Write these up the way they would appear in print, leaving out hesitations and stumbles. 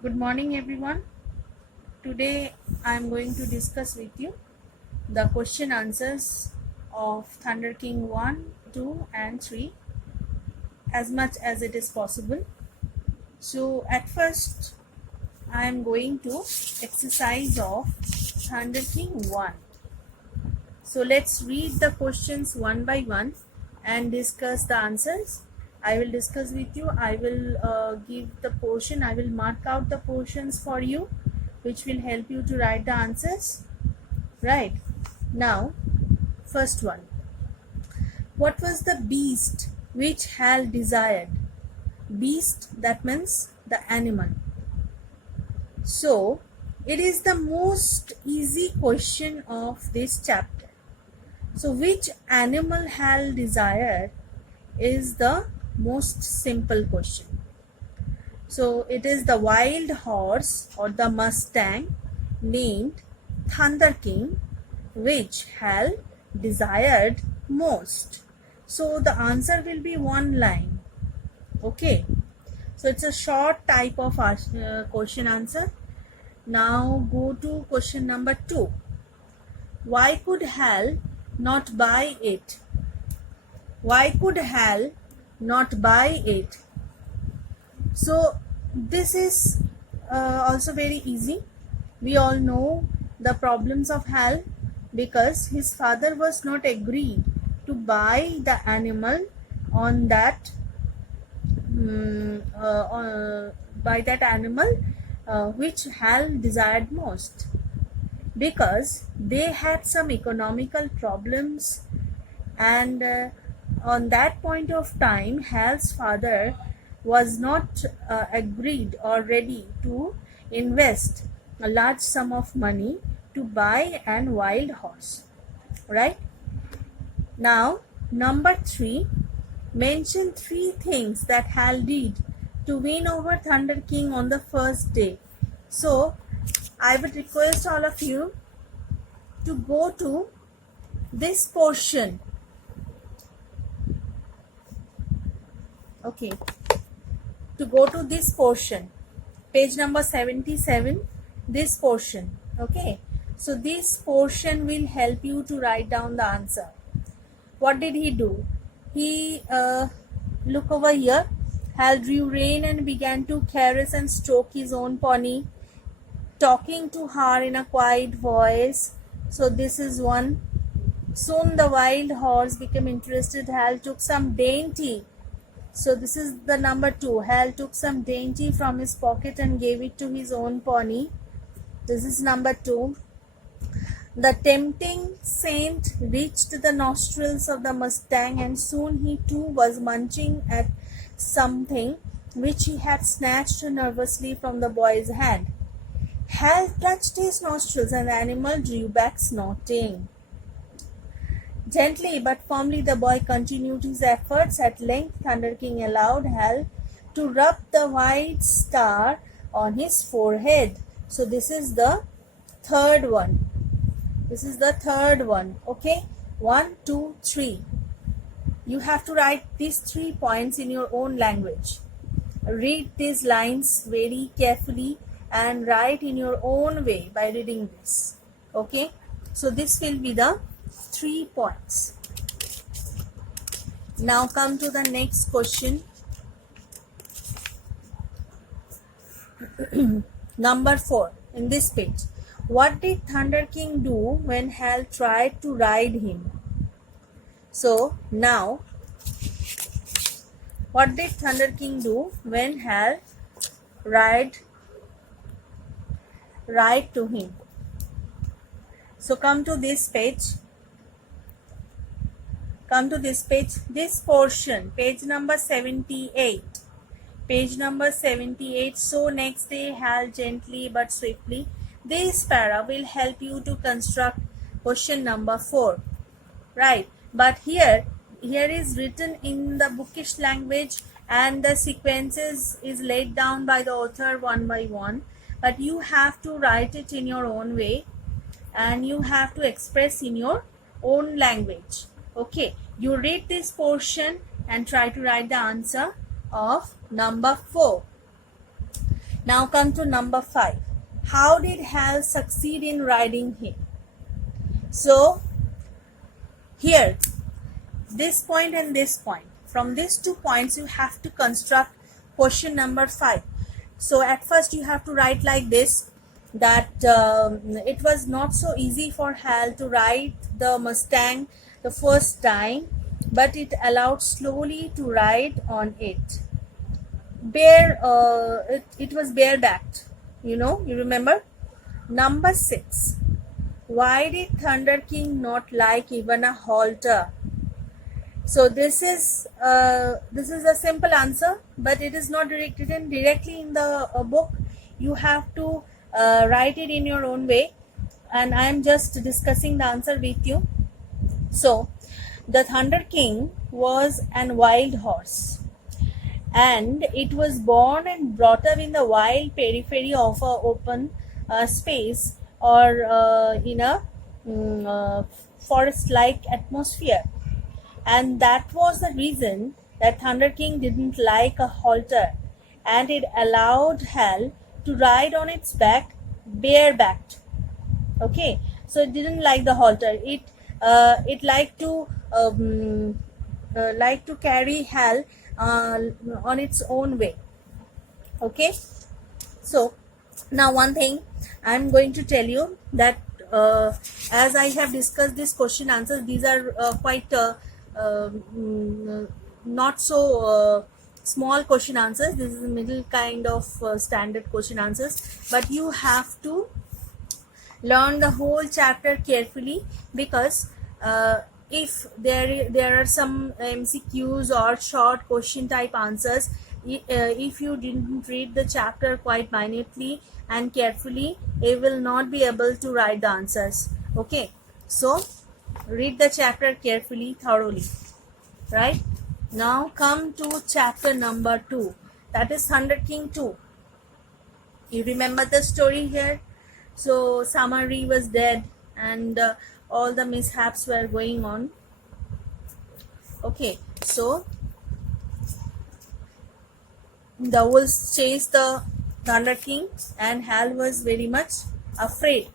Good morning, everyone. Today I am going to discuss with you the question answers of Thunder King 1, 2, and 3 as much as it is possible. So, at first, I am going to exercise of Thunder King 1. So, let's read the questions one by one and discuss the answers. I will discuss with you. I will give the portion. I will mark out the portions for you, which will help you to write the answers. Right. Now, first one. What was the beast which Hal desired? Beast, that means the animal. So, it is the most easy question of this chapter. So, which animal Hal desired is the most simple question. So, it is the wild horse or the Mustang named Thunder King, which Hal desired most. So, the answer will be one line. Okay. So, it's a short type of question answer. Now, go to question number 2. Why could Hal not buy it? Why could Hal not buy it? So, this is also very easy. We all know the problems of Hal because his father was not agreed to buy the animal on that which Hal desired most, because they had some economical problems, and on that point of time Hal's father was not agreed or ready to invest a large sum of money to buy an wild horse. Right? Now, number 3, mention 3 things that Hal did to win over Thunder King on the first day. So, I would request all of you to go to this portion. Okay. To go to this portion. Page number 77. This portion. Okay. So, this portion will help you to write down the answer. What did he do? He, look over here. Hal drew rein and began to caress and stroke his own pony, talking to her in a quiet voice. So this is one. Soon the wild horse became interested. Hal took some dainty. So this is the number 2. Hal took some dainty from his pocket and gave it to his own pony. This is number 2. The tempting scent reached the nostrils of the Mustang, and soon he too was munching at something which he had snatched nervously from the boy's hand. Hal touched his nostrils and the animal drew back snorting. Gently but firmly the boy continued his efforts. At length Thunder King allowed Hal to rub the white star on his forehead. So this is the third one. This is the third one. Okay. 1, 2, 3. You have to write these 3 points in your own language. Read these lines very carefully and write in your own way by reading this. Okay. So this will be the 3 points. Now come to the next question. Number 4 in this page. What did Thunder King do when Hal tried to ride him? So now, what did Thunder King do when Hal ride to him? So come to this page. Come to this page. This portion, page number 78. Page number 78. So next day, Hal gently but swiftly. This para will help you to construct question number 4. Right. But here is written in the bookish language and the sequences is laid down by the author one by one. But you have to write it in your own way and you have to express in your own language. Okay. You read this portion and try to write the answer of number 4. Now come to number 5. How did Hal succeed in riding him? So here, this point and this point, from these 2 points you have to construct question number 5. So at first you have to write like this, that it was not so easy for Hal to ride the Mustang the first time, but it allowed slowly to ride on it. It was barebacked, you remember. Number 6. Why did Thunder King not like even a halter? So this is a simple answer, but it is not written directly in the book. You have to write it in your own way, and I am just discussing the answer with you. So the Thunder King was an wild horse, and it was born and brought up in the wild periphery of a open space, or in a forest-like atmosphere. And that was the reason that Thunder King didn't like a halter, and it allowed Hal to ride on its back barebacked. Okay, so it didn't like the halter. It liked to carry Hal on its own way. Okay, so now one thing I'm going to tell you, that as I have discussed this question answers, these are quite not so small question answers. This is the middle kind of standard question answers, but you have to learn the whole chapter carefully, because if there are some MCQs or short question type answers, if you didn't read the chapter quite minutely and carefully, you will not be able to write the answers. Okay, so read the chapter carefully, thoroughly. Right, now come to chapter number 2, that is Thunder King 2. You remember the story here. So Samari was dead, and all the mishaps were going on. Okay, so the wolves chased the Thunder King, and Hal was very much afraid.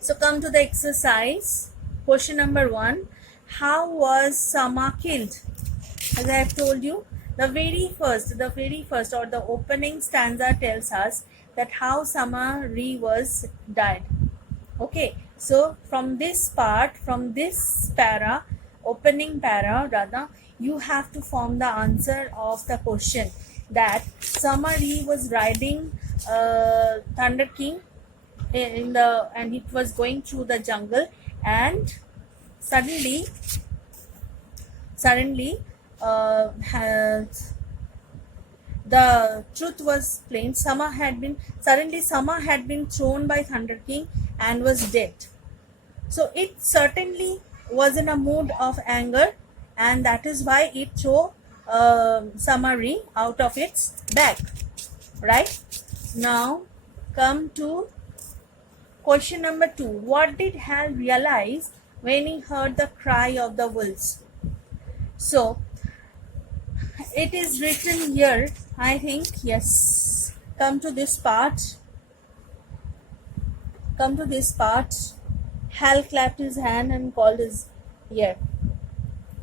So come to the exercise. Question number 1. How was Sama killed? As I have told you, the very first or the opening stanza tells us that how Samari was died. Okay, so from this opening para rather, you have to form the answer of the question, that Samari was riding Thunder King and it was going through the jungle, and suddenly the truth was plain. Sama had been thrown by Thunder King and was dead. So it certainly was in a mood of anger, and that is why it threw Samari out of its bag. Right? Now come to question number 2. What did Hal realize when he heard the cry of the wolves? So it is written here, I think. Yes, come to this part. Hal clapped his hand and called his ear.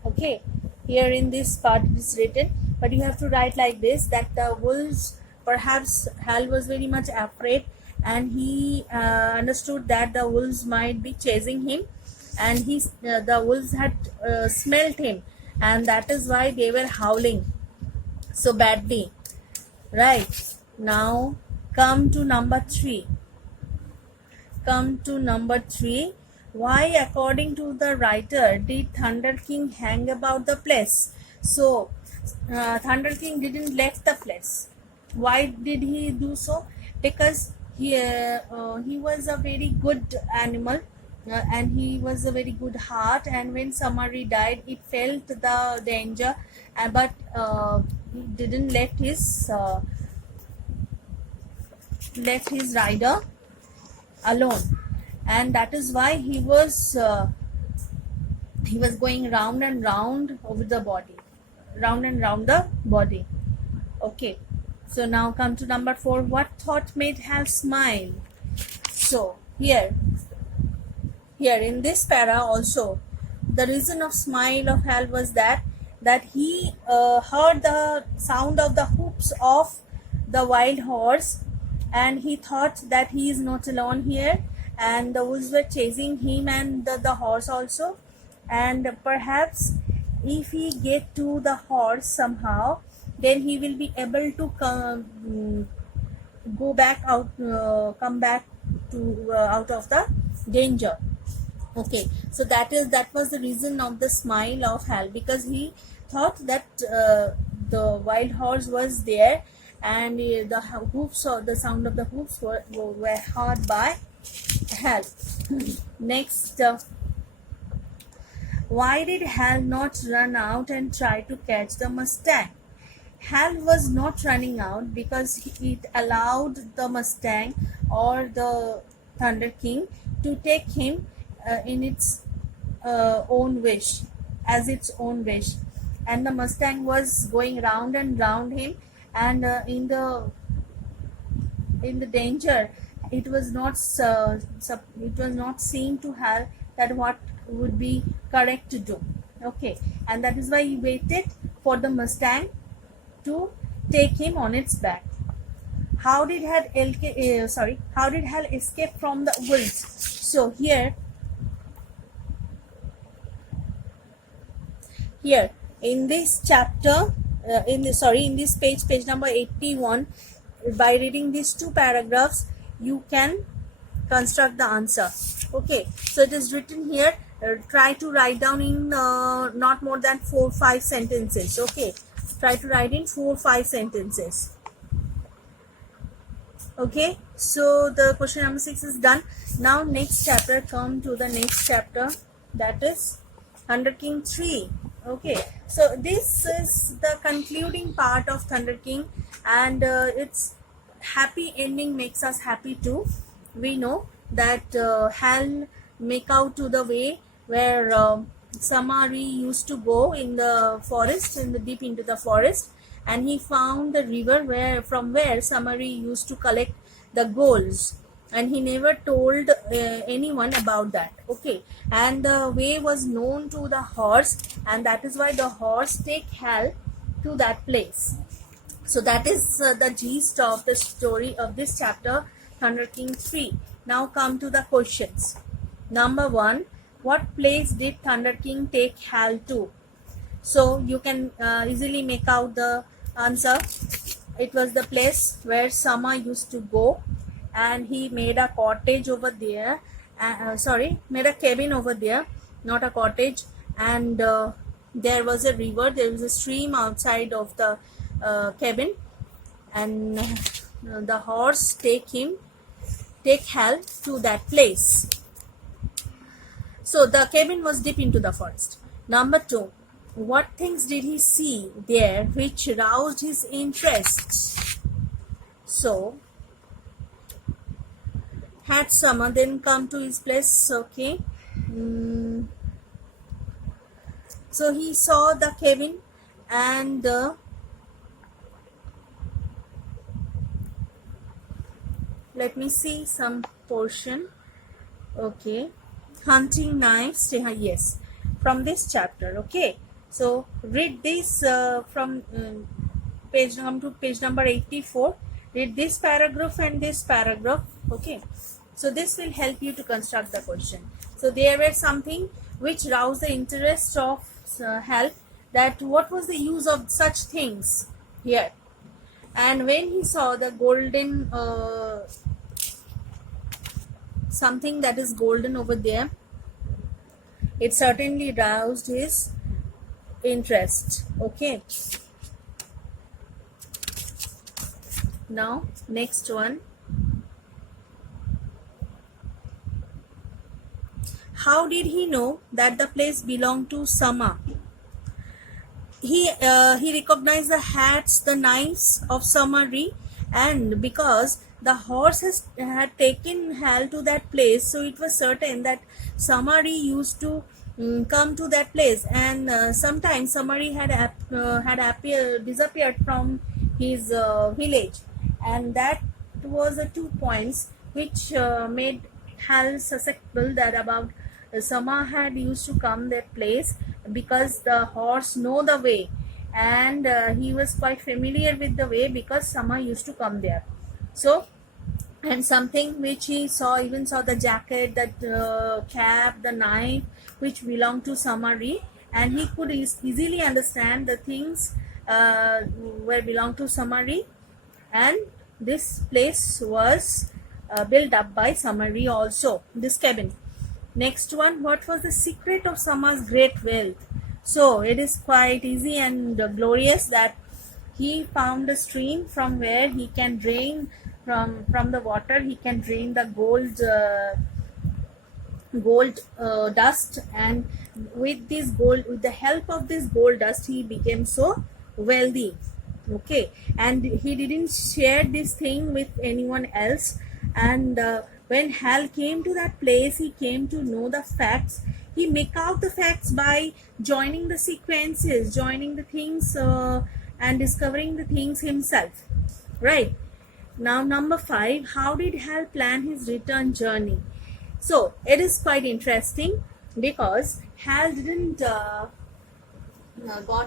Okay, here in this part it is written, but you have to write like this, that the wolves, perhaps Hal was very much afraid, and he understood that the wolves might be chasing him, and the wolves had smelt him, and that is why they were howling so badly. Right, now come to number 3. Why, according to the writer, did Thunder King hang about the place? So Thunder King didn't left the place. Why did he do so? Because he was a very good animal, and he was a very good heart, and when Samari died, it felt the danger, but he didn't left his rider alone, and that is why he was going round and round the body. Okay, So now come to number 4. What thought made Hal smile? So here in this para also, the reason of smile of Hal was that he heard the sound of the hoofs of the wild horse, and he thought that he is not alone here, and the wolves were chasing him and the horse also, and perhaps if he get to the horse somehow, then he will be able to come back to out of the danger. Okay, so that was the reason of the smile of Hal, because he thought that the wild horse was there, and the hoofs, or the sound of the hoofs were heard by Hal. Next, why did Hal not run out and try to catch the Mustang? Hal was not running out because it allowed the Mustang or the Thunder King to take him in its own wish, as its own wish, and the Mustang was going round and round him, and in the danger, it was not seen to Hal that what would be correct to do. Okay, and that is why he waited for the Mustang to take him on its back. How did Hal escape from the wolves? So here in this chapter, in this page number 81, by reading these two paragraphs, you can construct the answer. Okay, so it is written here. Try to write down in not more than 4-5 sentences. Okay, try to write in 4-5 sentences. Okay, so the question number 6 is done. Now next chapter, come to the next chapter, that is Thunder King 3. Okay, so this is the concluding part of Thunder King, and its happy ending makes us happy too. We know that Hal make out to the way where Samari used to go in the forest, deep into the forest, and he found the river from where Samari used to collect the golds, and he never told anyone about that. Okay, and the way was known to the horse, and that is why the horse take Hal to that place. So that is the gist of the story of this chapter, Thunder King 3. Now come to the questions. Number 1, what place did Thunder King take Hal to? So you can easily make out the answer. It was the place where Sama used to go, and he made a cottage over there. Made a cabin over there, not a cottage. And there was a river, there was a stream outside of the cabin, and the horse take Hal to that place. So the cabin was deep into the forest. Number 2, what things did he see there which roused his interest? So had Sama then come to his place. Okay, so he saw the cabin, and let me see some portion. Okay, hunting knives. Yes, from this chapter. Okay, so read this from page number 84. Read this paragraph and this paragraph. Okay, so this will help you to construct the question. So there were something which roused the interest of Hal, that what was the use of such things here. And when he saw the golden something that is golden over there, it certainly roused his interest. Okay, now next one. How did he know that the place belonged to Sama? He recognized the hats, the knives of Samari, and because the horse had taken Hal to that place, so it was certain that Samari used to come to that place, and sometimes Samari had disappeared from his village, and that was the 2 points which made Hal susceptible that about Sama had used to come that place because the horse know the way, and he was quite familiar with the way because Sama used to come there. So, and something which he saw, even saw the jacket, that cap, the knife which belonged to Samari, and he could easily understand the things were belonged to Samari, and this place was built up by Samari also, this cabin. Next one, what was the secret of Sama's great wealth? So it is quite easy and glorious that he found a stream from where he can drain from the water, he can drain the gold dust, and with this gold, with the help of this gold dust, he became so wealthy. Okay, and he didn't share this thing with anyone else, and when Hal came to that place, he came to know the facts. He make out the facts by joining the sequences, joining the things, and discovering the things himself, right? Now, number 5, how did Hal plan his return journey? So it is quite interesting because Hal didn't got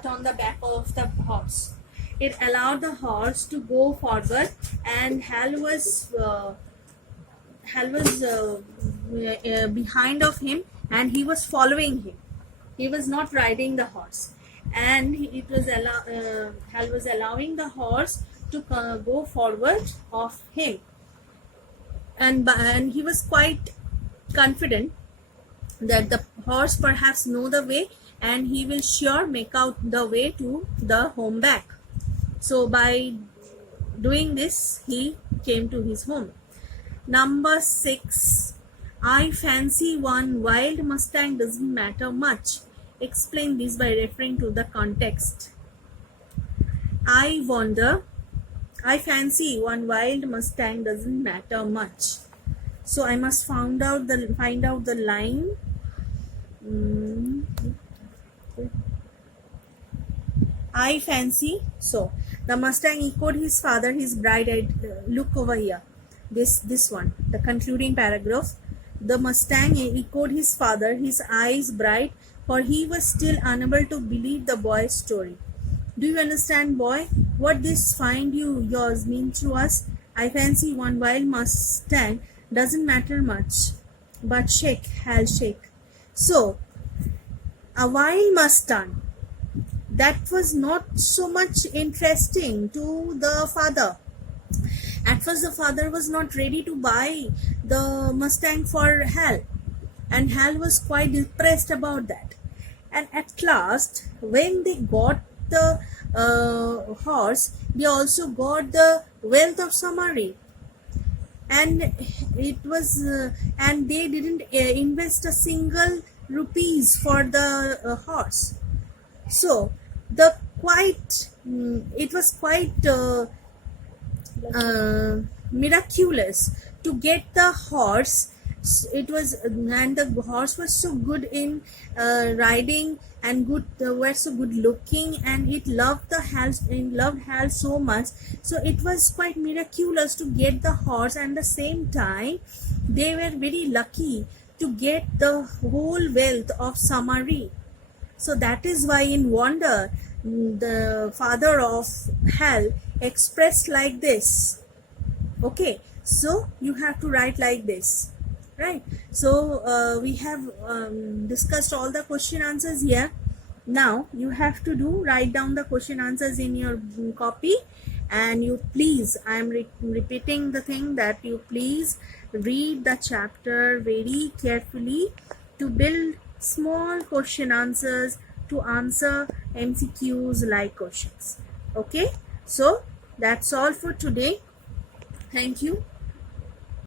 on the back of the horse. It allowed the horse to go forward, and Hal was behind of him, and he was following him. He was not riding the horse, and Hal was allowing the horse to go forward of him, and he was quite confident that the horse perhaps know the way, and he will sure make out the way to the home back. So by doing this, he came to his home. Number 6, I fancy one wild Mustang doesn't matter much. Explain this by referring to the context. I fancy one wild Mustang doesn't matter much. So I must find out the line. I fancy. So the Mustang echoed his father, his bride. Look over here. This one, the concluding paragraph. The Mustang echoed his father, his eyes bright, for he was still unable to believe the boy's story. Do you understand, boy, what this find yours mean to us? I fancy one wild Mustang doesn't matter much. But shake, Hal, shake. So, a wild Mustang, that was not so much interesting to the father. At first, the father was not ready to buy the Mustang for Hal, and Hal was quite depressed about that. And at last, when they got the horse, they also got the wealth of Samari, and it was and they didn't invest a single rupees for the horse. So it was quite miraculous to get the horse. And the horse was so good in riding, and were so good looking, and it loved Hal so much. So it was quite miraculous to get the horse, and at the same time they were very lucky to get the whole wealth of Samari. So that is why in wonder the father of Hal expressed like this. Okay, so you have to write like this, right? So we have discussed all the question answers here. Now you have to write down the question answers in your copy, and you please, I am repeating the thing, that you please read the chapter very carefully to build small question answers to answer MCQs like questions. Okay, so that's all for today. Thank you.